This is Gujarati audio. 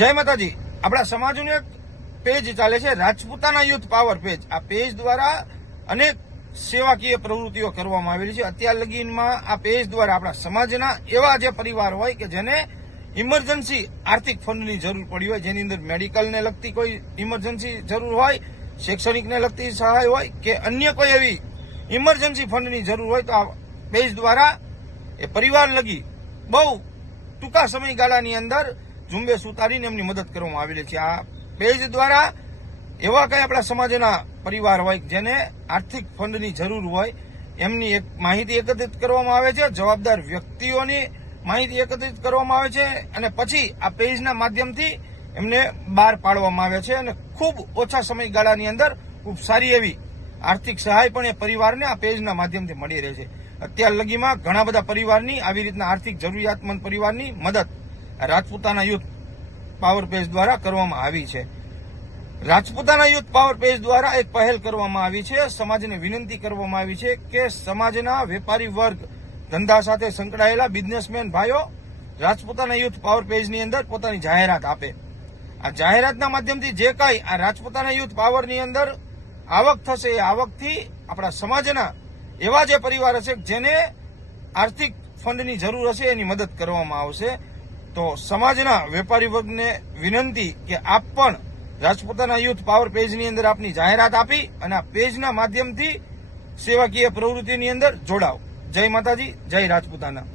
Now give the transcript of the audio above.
જય માતાજી। આપણા સમાજનું એક પેજ ચાલે છે રાજપૂતાના યુથ પાવર પેજ। આ પેજ દ્વારા અનેક સેવાકીય પ્રવૃત્તિઓ કરવામાં આવેલી છે। અત્યાર લગીનમાં આ પેજ દ્વારા આપણા સમાજના એવા જે પરિવાર હોય કે જેને ઇમરજન્સી આર્થિક ફંડની જરૂર પડી હોય, જેની અંદર મેડિકલને લગતી કોઈ ઇમરજન્સી જરૂર હોય, શૈક્ષણિકને લગતી સહાય હોય કે અન્ય કોઈ એવી ઇમરજન્સી ફંડની જરૂર હોય, તો આ પેજ દ્વારા એ પરિવાર લગી બહુ ટૂંકા સમયગાળાની અંદર ઝુંબેશ ઉતારીને એમની મદદ કરવામાં આવેલી છે। આ પેજ દ્વારા એવા કઈ આપણા સમાજના પરિવાર હોય જેને આર્થિક ફંડની જરૂર હોય, એમની એક માહિતી એકત્રિત કરવામાં આવે છે, જવાબદાર વ્યક્તિઓની માહિતી એકત્રિત કરવામાં આવે છે અને પછી આ પેજના માધ્યમથી એમને બહાર પાડવામાં આવે છે અને ખૂબ ઓછા સમયગાળાની અંદર ખૂબ સારી એવી આર્થિક સહાય પણ એ પરિવારને આ પેજના માધ્યમથી મળી રહે છે। અત્યાર લગીમાં ઘણા બધા પરિવારની આવી રીતના આર્થિક જરૂરિયાતમંદ પરિવારની મદદ રાજપૂતાના યુથ પાવર પેજ દ્વારા કરવામાં આવી છે। રાજપૂતાના યુથ પાવર પેજ દ્વારા એક પહેલ કરવામાં આવી છે। સમાજને વિનંતી કરવામાં આવી છે કે સમાજના વેપારી વર્ગ, ધંધા સાથે સંકળાયેલા બિઝનેસમેન ભાઈઓ રાજપૂતાના યુથ પાવર પેજની અંદર પોતાની જાહેરાત આપે। આ જાહેરાતના માધ્યમથી જે કાંઈ આ રાજપૂતાના યુથ પાવરની અંદર આવક થશે, એ આવકથી આપણા સમાજના એવા જે પરિવાર હશે જેને આર્થિક ફંડની જરૂર હશે એની મદદ કરવામાં આવશે। તો સમાજના વેપારી વર્ગને વિનંતી કે આપ પણ રાજપૂતાના યુથ પાવર પેજની અંદર આપની જાહેરાત આપી અને આ પેજના માધ્યમથી સેવાકીય પ્રવૃત્તિની અંદર જોડાઓ। જય માતાજી, જય રાજપૂતાના।